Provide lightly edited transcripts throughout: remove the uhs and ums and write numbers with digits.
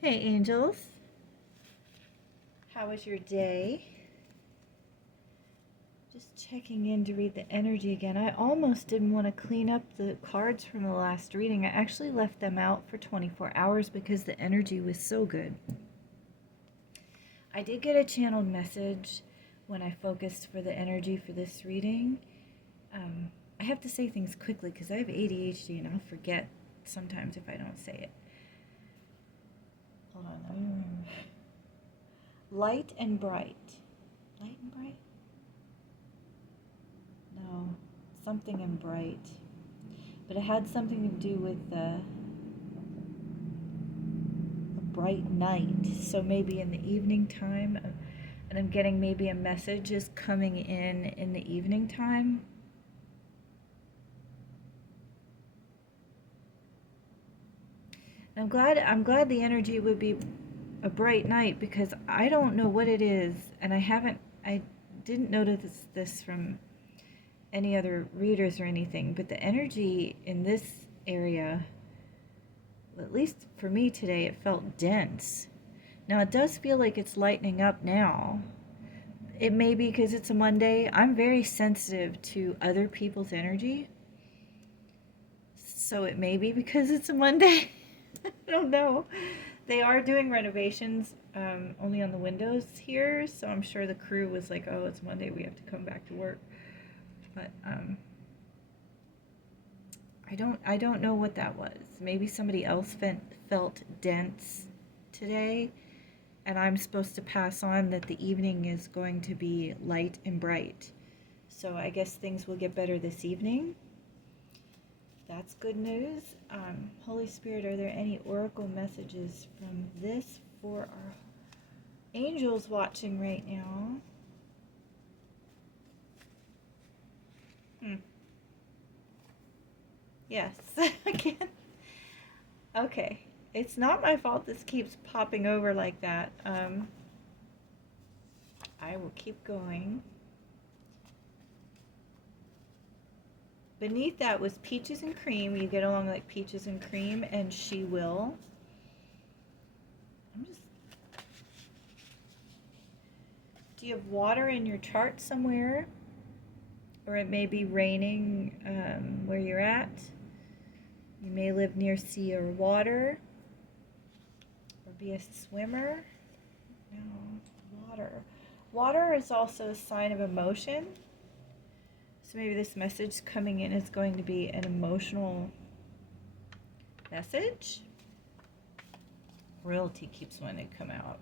Hey angels, how was your day? Just checking in to read the energy again. I almost didn't want to clean up the cards from the last reading. I actually left them out for 24 hours because the energy was so good. I did get a channeled message when I focused for the energy for this reading. I have to say things quickly because I have ADHD and I'll forget sometimes if I don't say it. Hold on, let me remember. Light and bright. Light and bright? No, something in bright. But it had something to do with a bright night. So maybe in the evening time, and I'm getting maybe a message is coming in the evening time. I'm glad the energy would be a bright night because I don't know what it is, and I didn't notice this from any other readers or anything, but the energy in this area, at least for me today, it felt dense. Now it does feel like it's lightening up now. It may be because it's a Monday. I'm very sensitive to other people's energy, so it may be because it's a Monday. I don't know. They are doing renovations only on the windows here, so I'm sure the crew was like, oh, it's Monday, we have to come back to work. But I don't know what that was. Maybe somebody else felt dense today, and I'm supposed to pass on that the evening is going to be light and bright. So I guess things will get better this evening. That's good news. Holy Spirit, are there any oracle messages from this for our angels watching right now? Yes, again. Okay, it's not my fault this keeps popping over like that. I will keep going. Beneath that was peaches and cream. You get along like peaches and cream, and she will. Do you have water in your chart somewhere? Or it may be raining where you're at. You may live near sea or water, or be a swimmer. No, water. Water is also a sign of emotion. So maybe this message coming in is going to be an emotional message. Royalty keeps wanting to come out.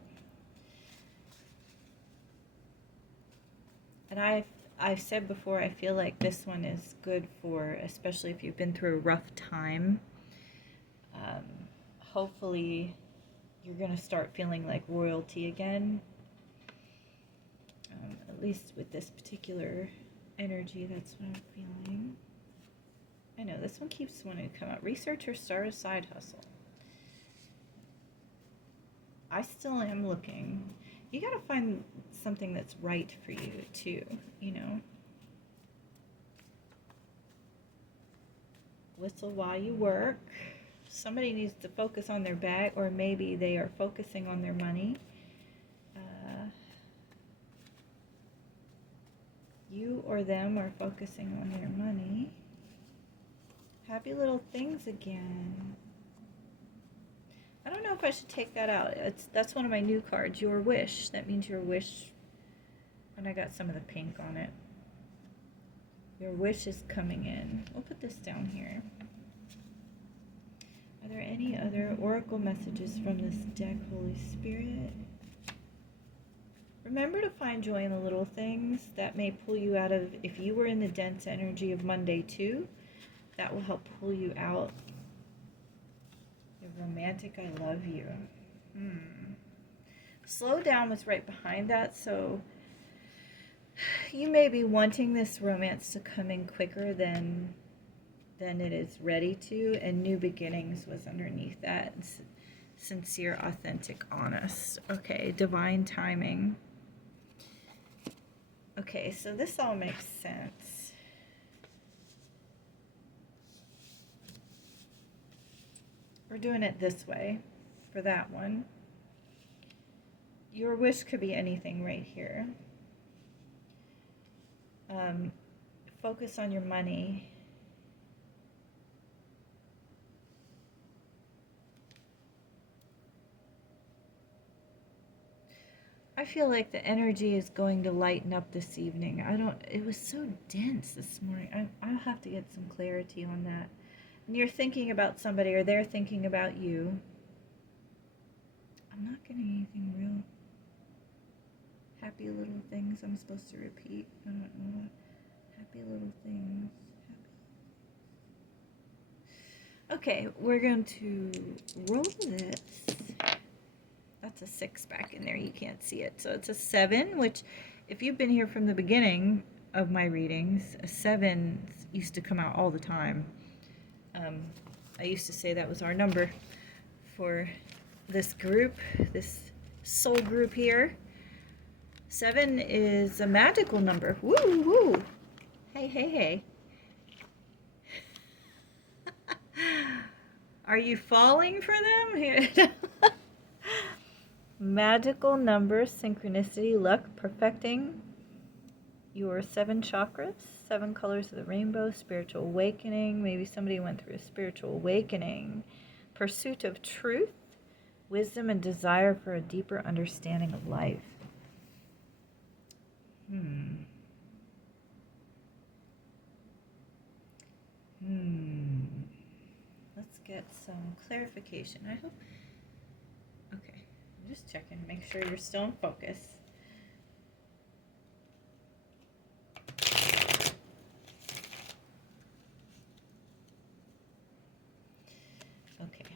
And I've said before, I feel like this one is good for, especially if you've been through a rough time. Hopefully you're going to start feeling like royalty again. At least with this particular energy, that's what I'm feeling. I know, this one keeps wanting to come out. Research or start a side hustle. I still am looking. You got to find something that's right for you, too, you know. Whistle while you work. Somebody needs to focus on their bag, or maybe they are focusing on their money. You or them are focusing on their money. Happy little things again. I don't know if I should take that out. That's one of my new cards, your wish. That means your wish. And I got some of the pink on it. Your wish is coming in. We'll put this down here. Are there any other oracle messages from this deck, Holy Spirit? Remember to find joy in the little things. That may pull you out of, if you were in the dense energy of Monday too, that will help pull you out. The romantic, I love you. Slow down was right behind that, so you may be wanting this romance to come in quicker than it is ready to, and new beginnings was underneath that. Sincere, authentic, honest. Okay, divine timing. Okay, so this all makes sense. We're doing it this way for that one. Your wish could be anything right here. Focus on your money. I feel like the energy is going to lighten up this evening. It was so dense this morning. I'll have to get some clarity on that. And you're thinking about somebody or they're thinking about you. I'm not getting anything real. Happy little things I'm supposed to repeat. I don't know what. Happy little things. Okay, we're going to roll this. That's a 6 back in there. You can't see it. So it's a 7, which if you've been here from the beginning of my readings, a 7 used to come out all the time. I used to say that was our number for this group, this soul group here. 7 is a magical number. Woo, woo. Hey, hey, hey. Are you falling for them here? Magical numbers, synchronicity, luck, perfecting your 7 chakras, 7 colors of the rainbow, spiritual awakening. Maybe somebody went through a spiritual awakening. Pursuit of truth, wisdom, and desire for a deeper understanding of life. Let's get some clarification. I hope. Okay, I'm just checking to make sure you're still in focus. Okay.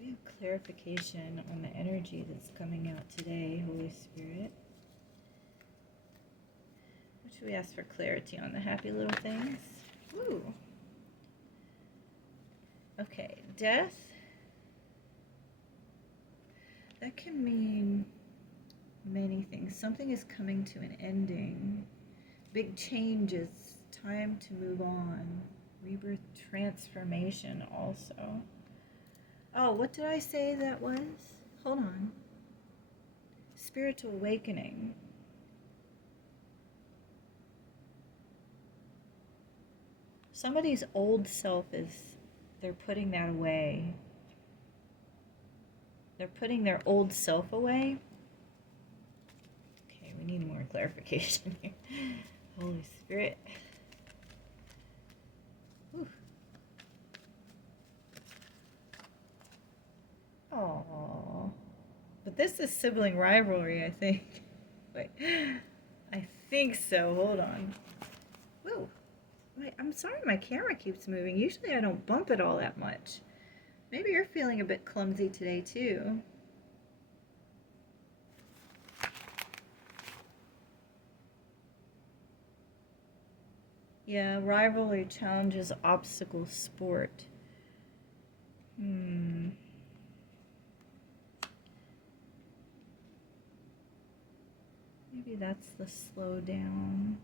We have clarification on the energy that's coming out today, Holy Spirit. What should we ask for clarity on? The happy little things? Ooh. Okay, death. That can mean many things. Something is coming to an ending. Big changes. Time to move on. Rebirth, transformation also. Oh, what did I say that was? Hold on. Spiritual awakening. Somebody's old self they're putting that away. They're putting their old self away. Okay, we need more clarification here. Holy Spirit. Whew. Aww. But this is sibling rivalry, I think. Wait. I think so. Hold on. Whoa. Wait, I'm sorry my camera keeps moving. Usually I don't bump it all that much. Maybe you're feeling a bit clumsy today, too. Yeah, rivalry challenges obstacle sport. Maybe that's the slow down.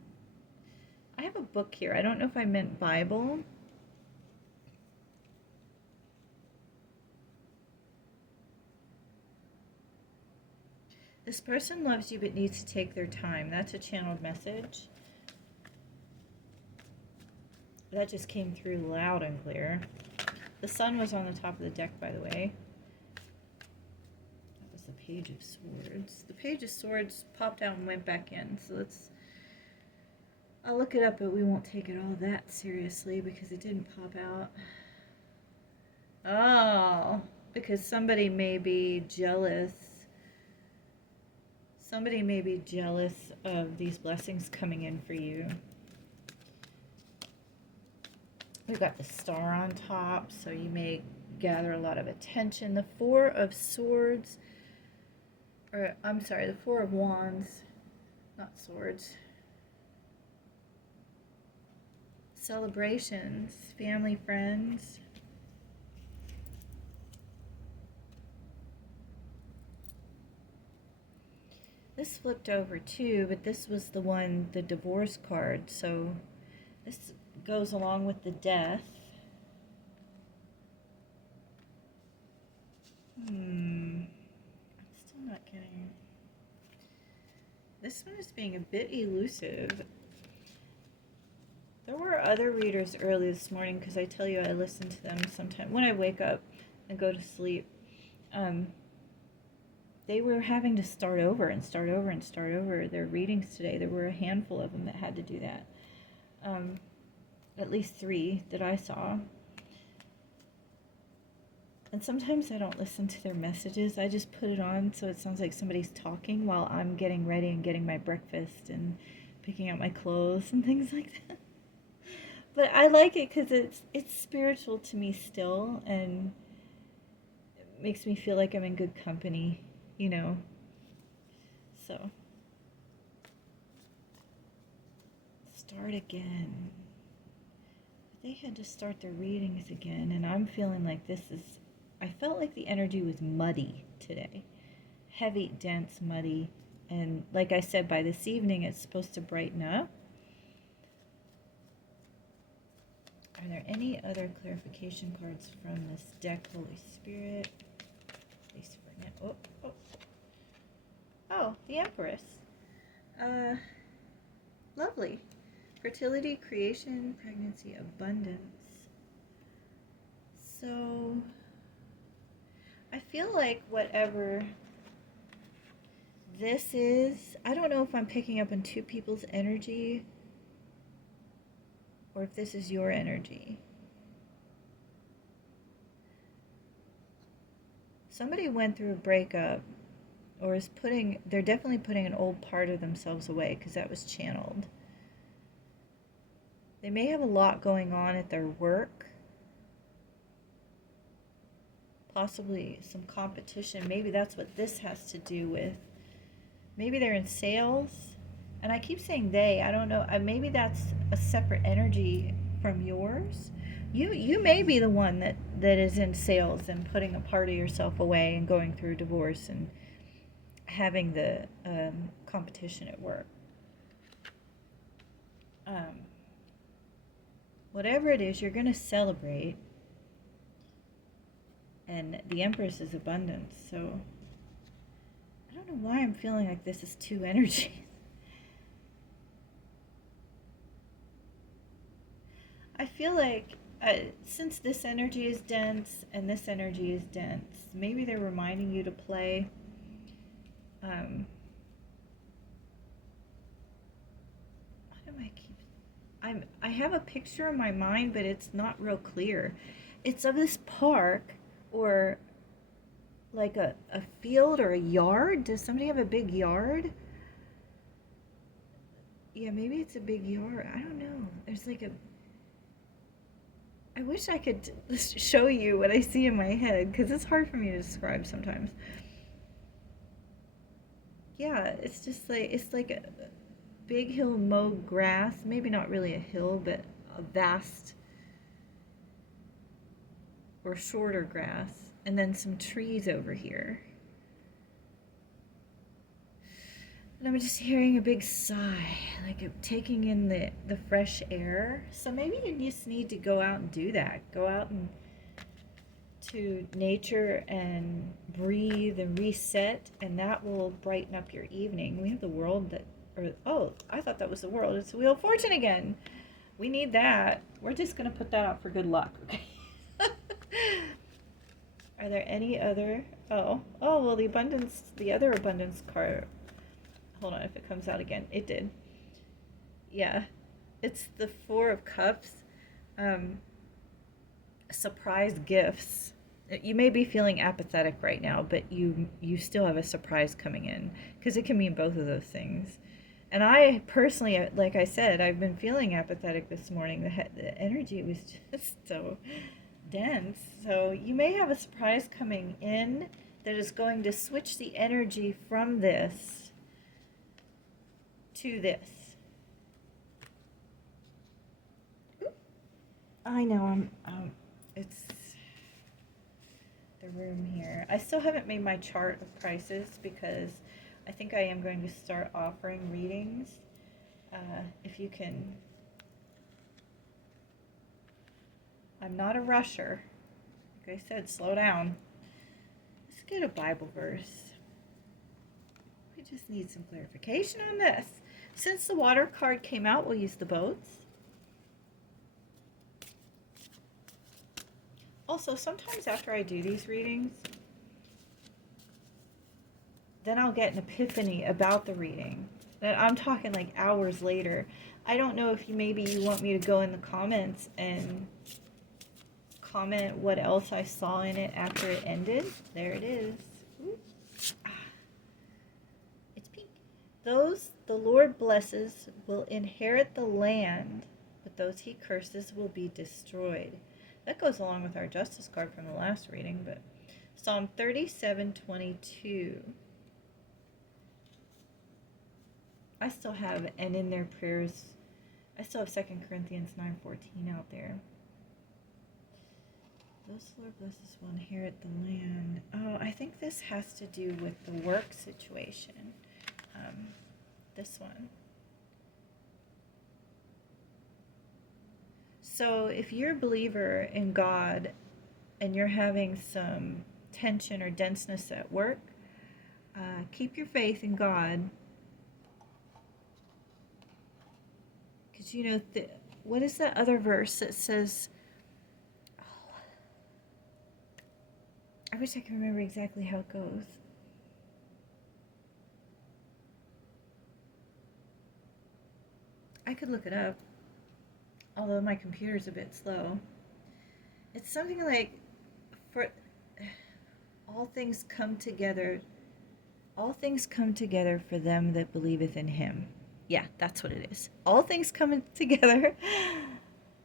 I have a book here. I don't know if I meant Bible. This person loves you but needs to take their time. That's a channeled message. That just came through loud and clear. The sun was on the top of the deck, by the way. That was the Page of Swords. The Page of Swords popped out and went back in. So I'll look it up, but we won't take it all that seriously because it didn't pop out. Oh, because somebody may be jealous. Somebody may be jealous of these blessings coming in for you. We've got the star on top, so you may gather a lot of attention. The 4 of Swords, or I'm sorry, the 4 of Wands, not swords. Celebrations, family, friends. This flipped over too, but this was the one, the divorce card. So this goes along with the death. I'm still not getting... This one is being a bit elusive. There were other readers early this morning, because I tell you I listen to them sometime when I wake up and go to sleep. They were having to start over and start over and start over their readings today. There were a handful of them that had to do that. At least 3 that I saw. And sometimes I don't listen to their messages. I just put it on so it sounds like somebody's talking while I'm getting ready and getting my breakfast and picking out my clothes and things like that. But I like it because it's spiritual to me still, and it makes me feel like I'm in good company, you know. So, start again. They had to start their readings again, and I'm feeling like I felt like the energy was muddy today. Heavy, dense, muddy. And like I said, by this evening, it's supposed to brighten up. Are there any other clarification cards from this deck, Holy Spirit? Please bring it. Oh, the Empress. Lovely. Fertility, creation, pregnancy, abundance. So, I feel like whatever this is, I don't know if I'm picking up on 2 people's energy or if this is your energy. Somebody went through a breakup or they're definitely putting an old part of themselves away, because that was channeled. They may have a lot going on at their work. Possibly some competition. Maybe that's what this has to do with. Maybe they're in sales. And I keep saying they. I don't know. Maybe that's a separate energy from yours. You may be the one that is in sales and putting a part of yourself away and going through divorce and having the competition at work. Whatever it is, you're going to celebrate. And the Empress is abundance, so I don't know why I'm feeling like this is 2 energies. I feel like since this energy is dense and this energy is dense, maybe they're reminding you to play. I have a picture in my mind, but it's not real clear. It's of this park or like a field or a yard. Does somebody have a big yard? Yeah, maybe it's a big yard. I don't know. There's like I wish I could show you what I see in my head, because it's hard for me to describe sometimes. Yeah, it's just it's like a big hill mowed grass. Maybe not really a hill, but a vast or shorter grass. And then some trees over here. And I'm just hearing a big sigh, like taking in the fresh air. So maybe you just need to go out and do that. Go out and to nature and breathe and reset, and that will brighten up your evening. We have the world I thought that was the world. It's the Wheel of Fortune again. We need that. We're just going to put that out for good luck, okay? Are there any other? Well, the other abundance card. Hold on, if it comes out again. It did. Yeah. It's the 4 of Cups. Surprise gifts. You may be feeling apathetic right now, but you still have a surprise coming in, because it can mean both of those things. And I personally, like I said, I've been feeling apathetic this morning. The energy was just so dense. So you may have a surprise coming in that is going to switch the energy from this to this. I know it's the room here. I still haven't made my chart of prices, because I think I am going to start offering readings. If you can, I'm not a rusher. Like I said, slow down. did a Bible verse. We just need some clarification on this. Since the water card came out, we'll use the boats. Also, sometimes after I do these readings, then I'll get an epiphany about the reading. That I'm talking like hours later. I don't know if maybe you want me to go in the comments and comment what else I saw in it after it ended. There it is. Ooh. Ah. It's pink. Those the Lord blesses will inherit the land, but those he curses will be destroyed. That goes along with our justice card from the last reading, but Psalm 37:22. I still have, and in their prayers, I still have 2 Corinthians 9:14 out there. Those Lord blesses will inherit the land. Oh, I think this has to do with the work situation. This one. So if you're a believer in God and you're having some tension or denseness at work, keep your faith in God. Because, you know, what is that other verse that says, oh, I wish I could remember exactly how it goes. I could look it up, although my computer's a bit slow. It's something like, for all things come together for them that believeth in him. Yeah, that's what it is. All things come together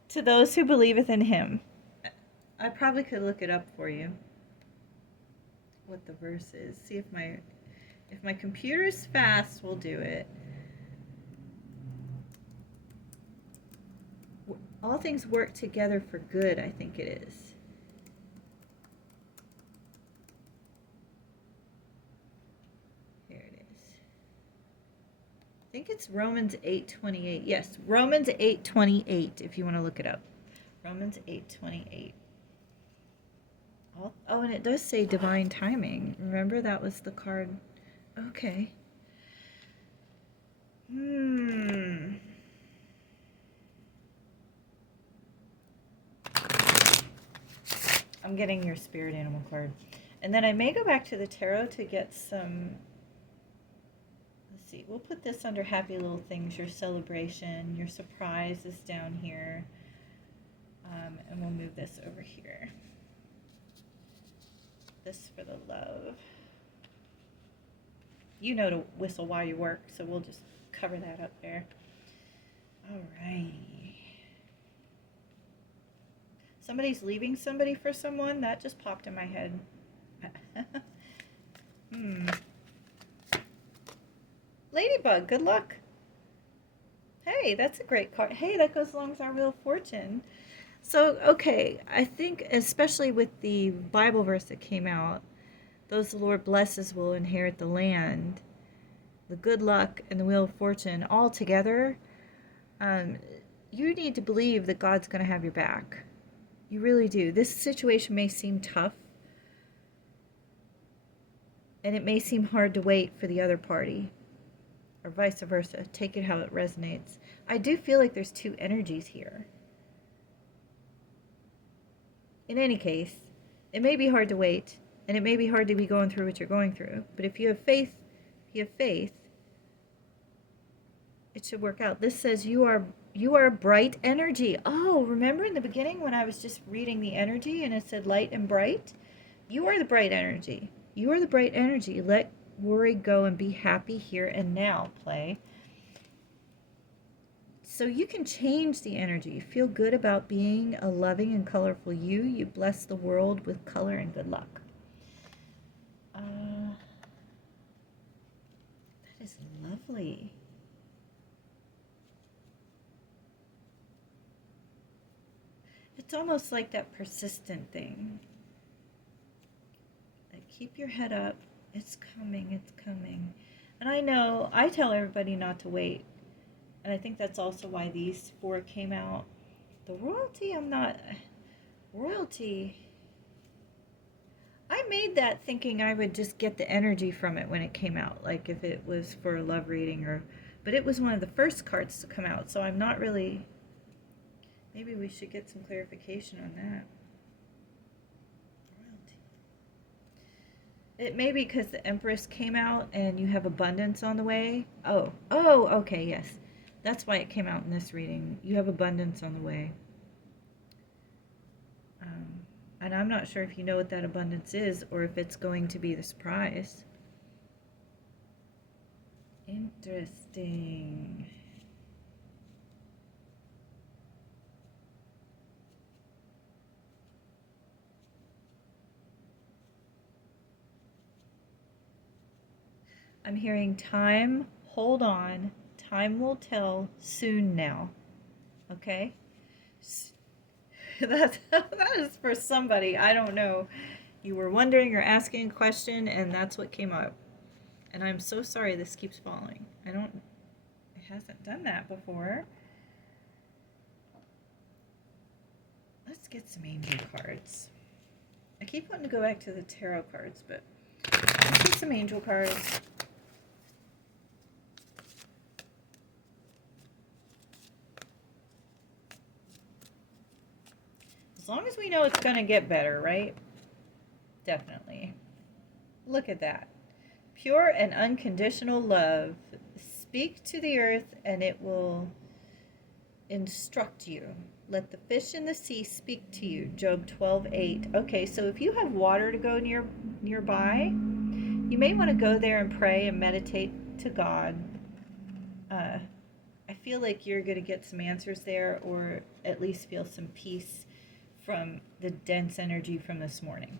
to those who believeth in him. I probably could look it up for you, what the verse is. See if my computer is fast, we'll do it. All things work together for good, I think it is. Here it is. I think it's Romans 8:28. Yes, Romans 8:28, if you want to look it up. Romans 8:28. Oh, and it does say divine timing. Remember, that was the card. Okay. I'm getting your spirit animal card. And then I may go back to the tarot to get some, let's see, we'll put this under happy little things, your celebration, your surprise is down here. And we'll move this over here. This for the love. You know to whistle while you work, so we'll just cover that up there. All right. Somebody's leaving somebody for someone? That just popped in my head. Ladybug, good luck. Hey, that's a great card. Hey, that goes along with our Wheel of Fortune. So, okay, I think especially with the Bible verse that came out, those the Lord blesses will inherit the land. The good luck and the Wheel of Fortune all together, you need to believe that God's going to have your back. You really do. This situation may seem tough, and it may seem hard to wait for the other party, or vice versa. Take it how it resonates. I do feel like there's two energies here. In any case, it may be hard to wait, and it may be hard to be going through what you're going through, but if you have faith, it should work out. This says you are a bright energy. Oh, remember in the beginning when I was just reading the energy and it said light and bright? You are the bright energy. You are the bright energy. Let worry go and be happy here and now, play. So you can change the energy. Feel good about being a loving and colorful you. You bless the world with color and good luck. That is lovely. It's almost like that persistent thing. Like, keep your head up. It's coming, it's coming. And I know, I tell everybody not to wait. And I think that's also why these four came out. The royalty, royalty, I made that thinking I would just get the energy from it when it came out, like if it was for a love reading or, but it was one of the first cards to come out, so I'm not really, maybe we should get some clarification on that. Royalty. It may be because the Empress came out and you have abundance on the way. Oh, okay, yes. That's why it came out in this reading. You have abundance on the way. And I'm not sure if you know what that abundance is or if it's going to be the surprise. Interesting. I'm hearing time, hold on, time will tell, soon now. Okay? That is for somebody. I don't know. You were wondering or asking a question, and that's what came up. And I'm so sorry this keeps falling. It hasn't done that before. Let's get some angel cards. I keep wanting to go back to the tarot cards, but let's get some angel cards. As long as we know it's going to get better, right? Definitely. Look at that. Pure and unconditional love. Speak to the earth and it will instruct you. Let the fish in the sea speak to you. Job 12:8. Okay, so if you have water to go nearby, you may want to go there and pray and meditate to God. I feel like you're going to get some answers there, or at least feel some peace from the dense energy from this morning.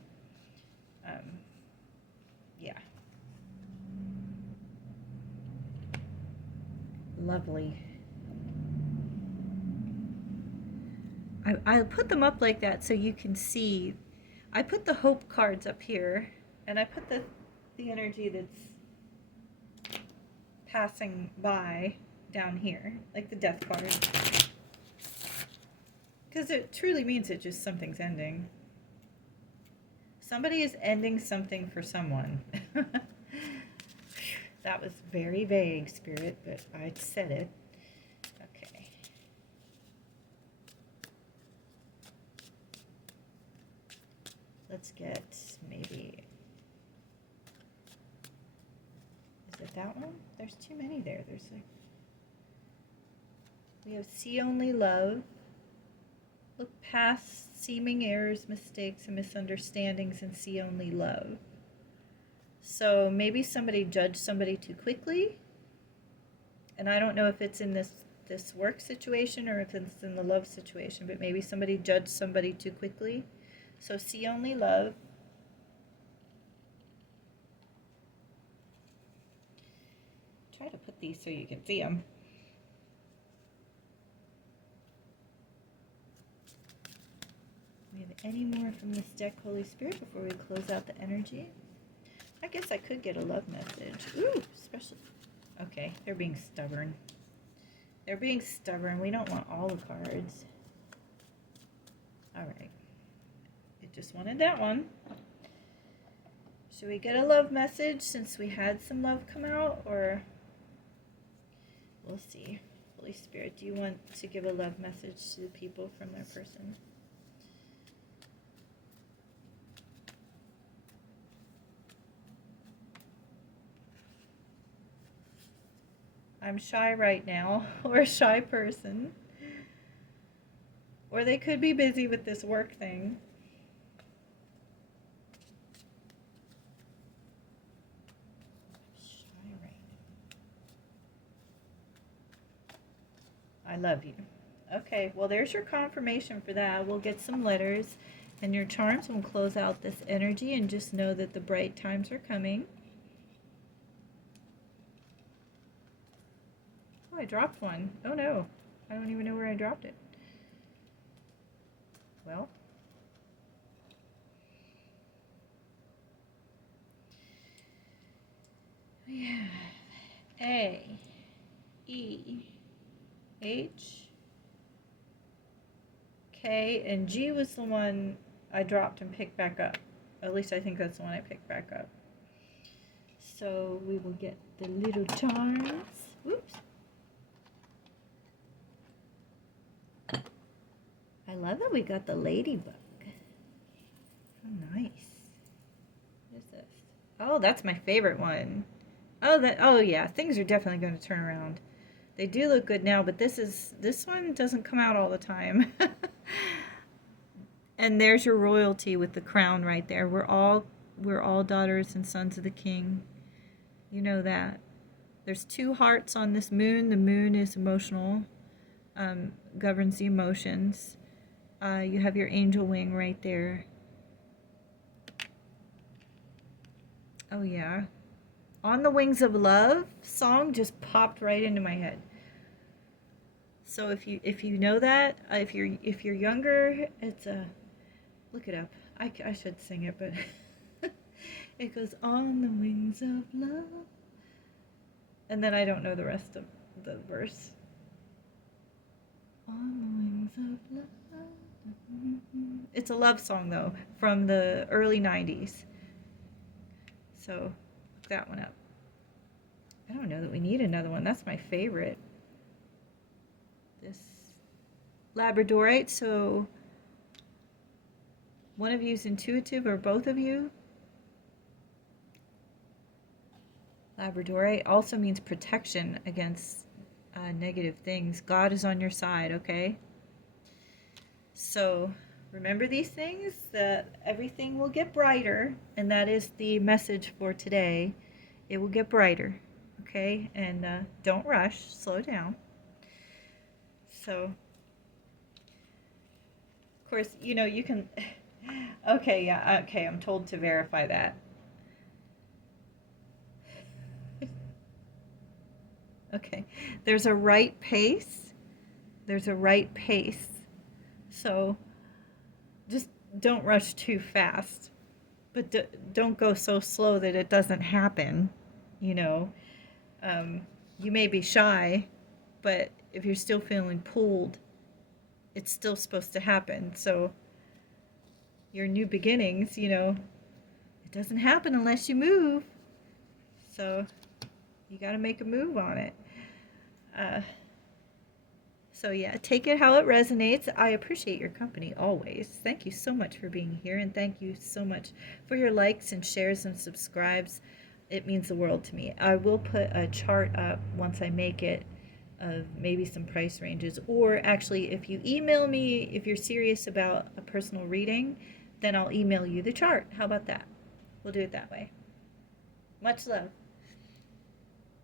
Yeah. Lovely. I put them up like that so you can see. I put the hope cards up here, and I put the energy that's passing by down here, like the death card. Because it truly means it just something's ending. Somebody is ending something for someone. That was very vague, Spirit, but I said it. Okay. Let's get maybe... Is it that one? There's too many there. There's like... We have see only love. Look past seeming errors, mistakes, and misunderstandings and see only love. So maybe somebody judged somebody too quickly. And I don't know if it's in this work situation or if it's in the love situation, but maybe somebody judged somebody too quickly. So see only love. Try to put these so you can see them. We have any more from this deck, Holy Spirit, before we close out the energy? I guess I could get a love message. Ooh, special. Okay, they're being stubborn. They're being stubborn. We don't want all the cards. All right. It just wanted that one. Should we get a love message since we had some love come out, or we'll see. Holy Spirit, do you want to give a love message to the people from their person? I'm shy right now, or a shy person. Or they could be busy with this work thing. Shy right now. I love you. Okay, well there's your confirmation for that. We'll get some letters and your charms will close out this energy, and just know that the bright times are coming. I dropped one. Oh no. I don't even know where I dropped it. Well. We have A, E, H, K, and G was the one I dropped and picked back up. At least I think that's the one I picked back up. So we will get the little charms. Whoops. I love that we got the ladybug. How nice. What is this? Oh, that's my favorite one. Oh yeah, things are definitely going to turn around. They do look good now, but this one doesn't come out all the time. And there's your royalty with the crown right there. We're all daughters and sons of the king. You know that. There's 2 hearts on this moon. The moon is emotional, governs the emotions. You have your angel wing right there. Oh yeah. On the Wings of Love song just popped right into my head. So if you know that, if you're younger, it's a look it up. I should sing it, but it goes on the wings of love. And then I don't know the rest of the verse. On the wings of love. It's a love song though, from the early 90s. So look that one up. I don't know that we need another one. That's my favorite. This Labradorite, so one of you is intuitive or both of you. Labradorite also means protection against negative things. God is on your side, okay? So remember these things, that everything will get brighter, and that is the message for today. It will get brighter, okay? And don't rush, slow down. So, of course, you know, you can... Okay, yeah, okay, I'm told to verify that. Okay, there's a right pace. There's a right pace. So just don't rush too fast. But don't go so slow that it doesn't happen, you know. You may be shy, but if you're still feeling pulled, it's still supposed to happen. So your new beginnings, you know, it doesn't happen unless you move. So you got to make a move on it. So yeah, take it how it resonates. I appreciate your company always. Thank you so much for being here, and thank you so much for your likes and shares and subscribes. It means the world to me. I will put a chart up once I make it of maybe some price ranges, or actually if you email me, if you're serious about a personal reading, then I'll email you the chart. How about that? We'll do it that way. Much love.